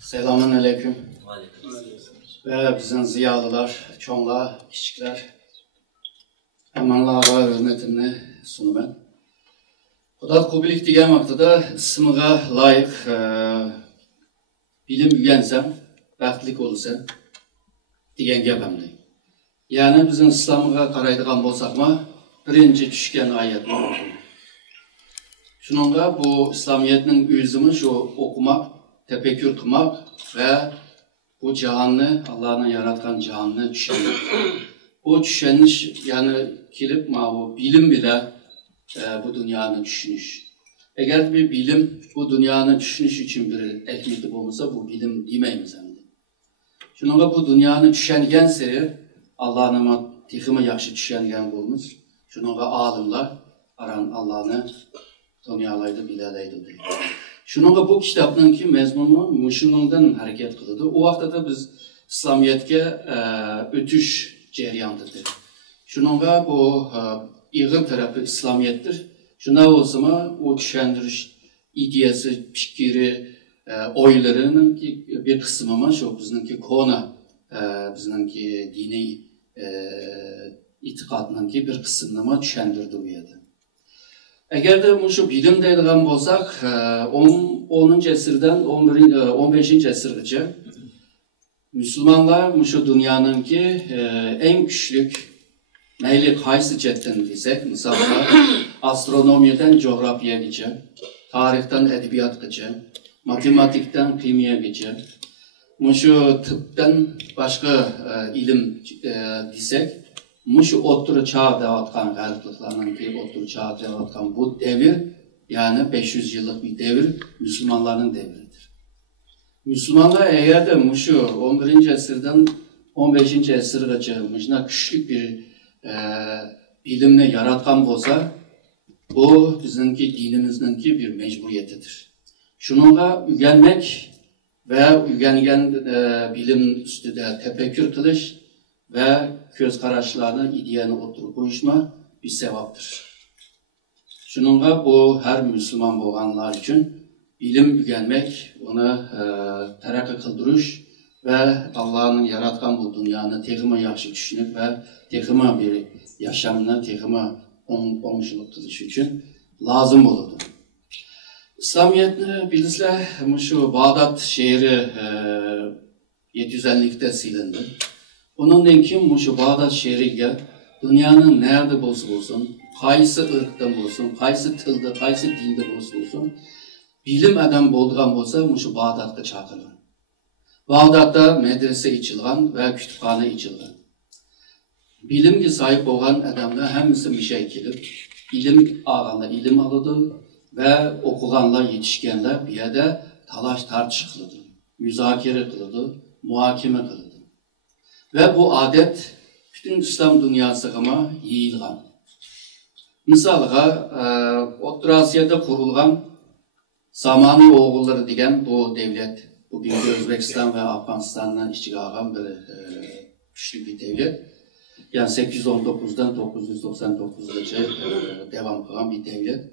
Selamun aleyküm. Ve bizim ziyalılar, çoğunlar, küçükler. Amanlığa hürmetini sunumen. Kudat kubilik diyen vaktada ismiga layık bilim ügensem, bəxtlik olursa diyen gepemdi. Yani bizim İslam'a qaraydıgan bolsaqma birinci düşken ayet var. Şununla bu İslamiyet'in üzümü şu okumak, tefekkür kılmak ve bu cihanı, Allah'ın yaratkan cihanını düşünmek. Bu düşünüş yani kilip bu bilim bile bu dünyanın düşünüş. Eğer bir bilim bu dünyanın düşünüş için bir ehmiyeti olmasa bu bilim demeyimiz hem de. Şununla bu dünyanın düşüngen seri Allah'ın ama tekimi yaxşı düşüngen olmuş. Şununla alimler aran Allah'ını tanıyalaydı, biləlaydı. Şununla bu kitabın ki mezmunu muşunundan hareket kıldı. O vaxtada biz İslamiyet'e ötüş ceryanıdır. Şununla bu İğil tarafı İslamiyet'tir. Şuna olsa o düşündürüş ideyası, fikri, oylarının ki bir kısmı ama şu bizimki konu, bizimki dini itikadının ki bir kısmını ama düşündürdü bu yerde. Eğer de şu bilim deyilgan bolsak, 10. əsrdən 15. əsrgacha Müslümanlar şu dünyanın ki en güçlük neyli qaysı cəhətdən desek, mesela astronomiyeden coğrafiyagacha, tarixdən edebiyatgacha, matematikdən kimyagacha, şu tıptan başka ilim desek, şu otturu çağ devatkan garipliklarının ki otturu çağ devatkan bu devir yani 500 yıllık bir devir Müslümanların devridir. Müslümanlar eğer de şu 11. əsrdən 15. əsrgacha müşna küçük bir bilimle yaratkan olsa bu bizimki dinimizdeki bir mecburiyetidir. Şununla ügenmek ve ügengen bilim üstüde tefekkür kılış ve göz kararlarına ideyeni oturup koyuşma bir sevaptır. Şununla bu her Müslüman olanlar için bilim ügenmek, onu terakki kıldırış ve Allah'ın yaratkan bu dünyanı tekimi yaxşı düşünüp ve tekimi bir yaşamını, tekimi olmuşluk kılış için lazım olurdu. İslamiyet'ini bilirler, şu Bağdat şehri 750'likte silindi. Onundan kim şu Bağdat şehriga dünyanın nerede bolsa olsun, qaysı ırktan olsun, qaysı tilde, qaysı dilde olsun, bilim adam bolgan bolsa şu Bağdat'a çağırılgan. Bağdat'ta medrese içilgan ve kütüphane içilgan. Bilimge sahip olan adamlar hemisi bir şey kilip, ilim ağanlar ilim alıdı ve okuganlar yetişkenler bir yerde talaş tartış kılıdı, müzakere kılıdı, muhakeme kılıdı. Ve bu adet bütün İslam dünyasıma yayılgan. Misalga Orta Asya'da kurulgan Samani oğulları degen bu devlet, bugün Özbekistan ve Afganistan'dan işçi ağam bir güçlü bir devlet. Yani 819'dan 999'daca devam kılan bir devlet.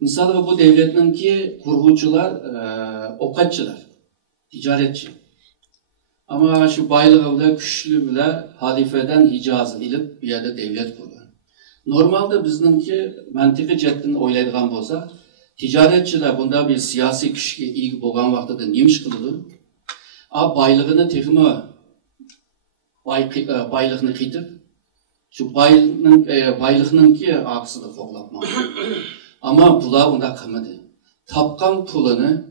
Misalga bu devletin ki kurgucular okatçılar, ticaretçi. Ama şu baylığı bile, güçlü bile halifeden Hicaz'ı ilip bir yerde devlet kurgan. Normalde bizimki mantıkı cehden oylaydigan bolsa, ticaretçiler bunda bir siyasi güçke ilgi bolgan vaxtada nemiş kılıdı? Baylığını tekimi baylığını kıytıp, şu baylığının ki aksıda foğlapmak. Ama pula onda kımıdı. Tapkan pulunu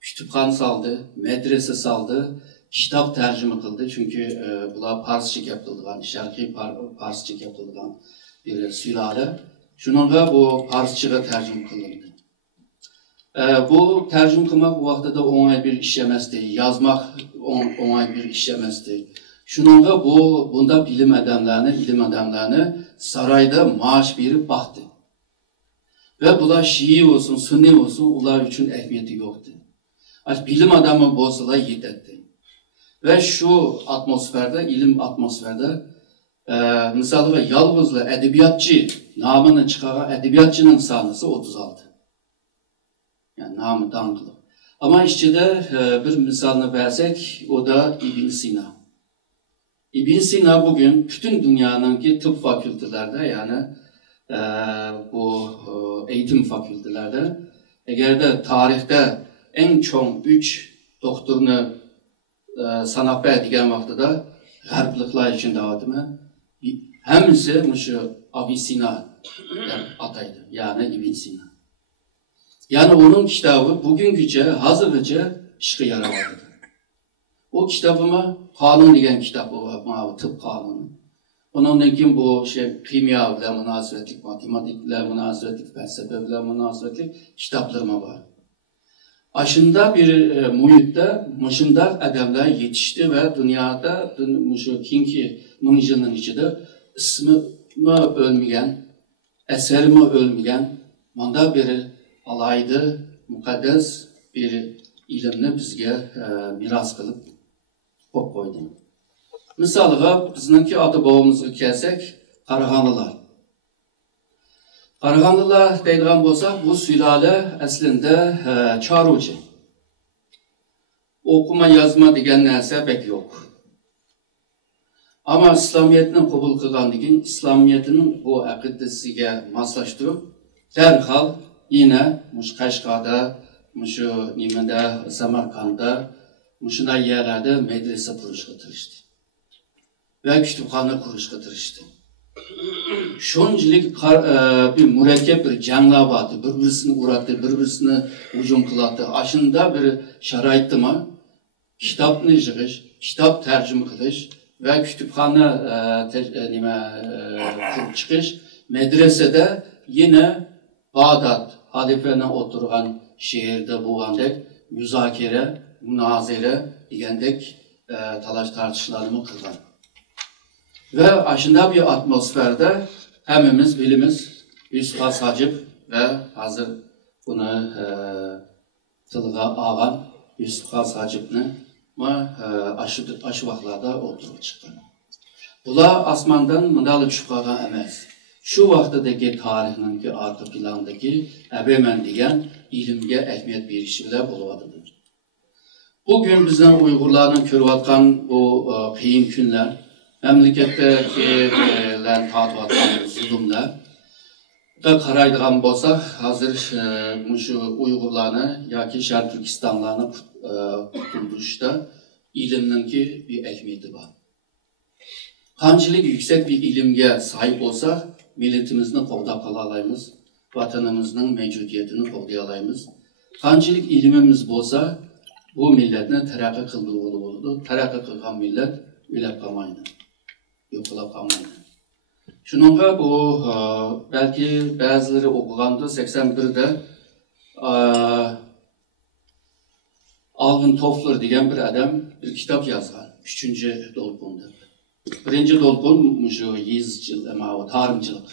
kütüphane saldı, medrese saldı, kitap tercüme kıldı. Çünkü bula Parsçık yapıldıgan, Şarkı Parsçık yapıldıgan bir sülale. Şununla bu Parsçığa tercüme kılındı. Bu tercüme kılmak bu vaxtada onay bir işlemezdi, yazmak onay bir işlemezdi. Şununla bunda bilim adamlarını sarayda maaş verip baktı. Ve bunlar Şii olsun, Sünni olsun, onlar için ehmiyeti yoktu. Bilim adamı bozula yetetti. Ve şu atmosferde, ilim atmosferde, mesela yalnızla edebiyatçı, namını çıkaran edebiyatçının sanısı 36. Yani namı danklı. Ama içinde bir misalını versek, o da İbn Sina. İbn Sina bugün bütün dünyanınki tıp fakültelerde, yani bu eğitim fakültelerde, eğer de tarihte en çok 3 doktorunu sanab edilen vaxtıda G'arbliklar içinde adımı, hemisi şu Avicenna ataydı, yani İbn Sina. Yani onun kitabı bugünküce, hazırgıca işe yaramadı. O kitabıma kanun degen kitabı var, tıp kanunu. Ondan kim bu kimya ile münasebetlik, matematik ile münasebetlik, felsefe ile münasebetlik kitaplarıma var. Aşında bir muhitte mışındar adamlar yetişti ve dünyada şu kinki mıncının içinde ismi ölmeyen, eserimi ölmeyen, manda bir alaydı, mukaddes bir ilimni bizge miras kılıp koydum. Misalga bizningki ota-bobomizga kelsak, Qarag'anlılar. Qarag'anlılar deydigan bo'lsak, bu sülale aslında çaruvchi. Okuma yazma degan narsa pek yok. Ama İslamiyetni qabul qilgandan keyin İslamiyetning bu aqidasiga moslashtirib, darhol yine Qashqarda, nimada, Samarqandda, shunday yerlarda medresa qurishga tirishdi. Ve kütüphane kuruşga tirishdi. Shunchalik bir murakkab bir janglar vardı, bir-birisini uradi, bir-birisini hujum qiladi. Ashunda bir sharoitdimi kitobni yig'ish, kitob tarjima qilish ve kütüphane qurib chiqish, medresede yine Bağdat halifene oturgan şehirde bo'lgandek müzakere, münazere degandek talaş tartışmalarını qilgan. Ve aşında bir atmosferde hemimiz bilimiz Yusuf Hacip ve hazır bunu tılga ağan Yusuf Hacip'ni aşı vaxtlarda oturup çıkan. Bula asmandan mındalı düşüp kalgan emas. Şu vaxtdaki tarihninki arka plandaki ebemen degan ilimge ehmiyet berişi bile buluvadıdır. Bugün bizden Uygurların körüvatkan bu qiyin günler, memlekettekiler tatvatkan zulümler da qaraydigan bo'lsak, hazır şu Uygurlarni yoki Şarq Türkistanlarni qutuldirishda ilimninki bir ehmiyeti var. Qanchalik yüksek bir ilimge sahip olsak, milletimizni qo'llab qola olamiz, vatanimizning mevjudiyatini qo'llay olamiz. Qanchalik ilmimiz bo'lsa, bu milletni taraqqiy qildirib bo'ladi. Taraqqiy qilgan millet o'lab qolmaydi, yo'qolib qolmaydi. Shuningga bu belki ba'zilari o'qiganda 81'de Alvin Toffler degan bir adam bir kitap yazgan, 3. dolqunda. Birinci dolqun şu yezchilik, tarımcılık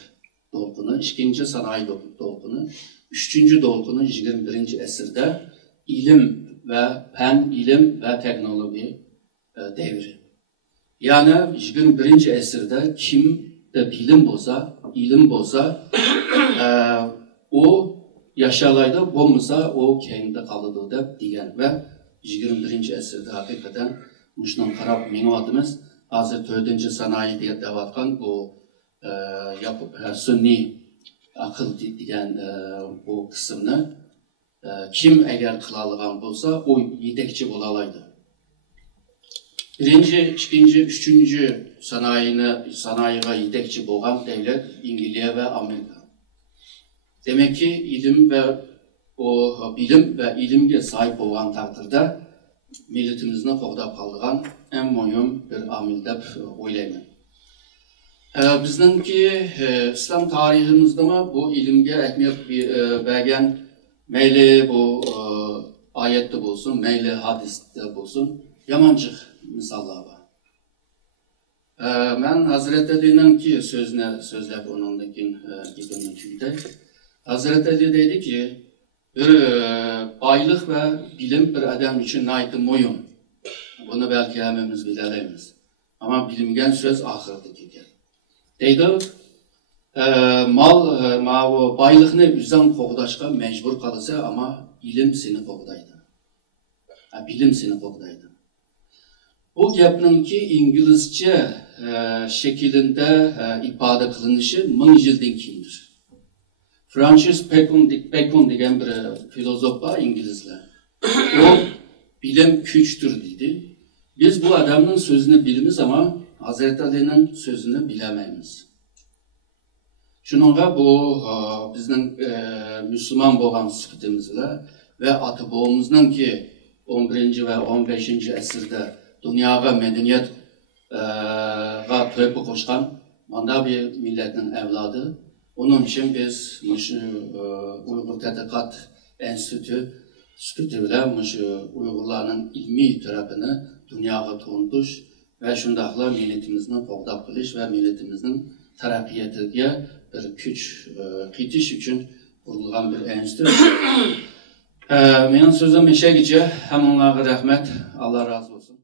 dolqunu, ikinci sanayi dolqunu, 3. dolqunu 21. asırda ilim ve fen, ilim ve teknoloji devri. Yani 21. asırda kim de bilim bolsa, ilim bolsa, o yaşalaydı, bolmasa o kendi kalıdı deb degan ve 21. asırda hakikaten muşdan qarab meniyatimiz hazır 4. sanayi diye devatkan bu sunni akıl degan bu kısmını kim eğer kılalıgan bolsa o yedekçi bolalaydı. 1. 2. 3. sanayiga yedekçi bolgan devlet İngiltere ve Amerika. Demek ki ilim ve o bilim ve ilimge sahip bolgan takdirde milletimizne qo'g'dab qolgan en muhim bir amil deb o'ylayman. Bizningki islom tariximizda bu ilimga ahamiyat bergan, mayli bu oyatda bo'lsin, mayli hadisda bo'lsin, yamanchiq misollar bor. Men Hazrat Ali'ninki so'zini so'zlab undan keyin gapimni tugatay. Hazrat Ali deydi ki, bir baylık ve bilim bir adam için naytı muhim. Bunu belki hemimiz bilemeyiz. Ama bilimgen söz ahirete gider. Deydi, baylıkını üzden qoğdaşqa mecbur kalırsa ama ilim seni qoğdaydı. bilim seni koklaydı. Bu gapninki İngilizce şeklinde ifade kılınışı 1000 yıldan keyindir. Francis Bacon degan bir filozof var İngilizler. O bilim güçtür dedi. Biz bu adamın sözünü bilimiz ama Hazreti Ali'nin sözünü bilemeyiz. Şununla bu bizning Müslüman bo'lgan sifatimizle ve ata-bobomizning ki 11 ve 15 asırda dünyaya medeniyet töhfə qoşqan manda bir milletin evladı. Onun için biz Uygur Tədqiqat Enstitüsü bilen Uygurların ilmi tarafını dünyaya to'ntish ve şundaqla milletimizin qo'llab qilish ve milletimizin taraqqiyatiga bir kuch qetish uchun qurilgan bir enstitü. Mening so'zim eshagicha, hammalarga rahmat, Allah razı olsun.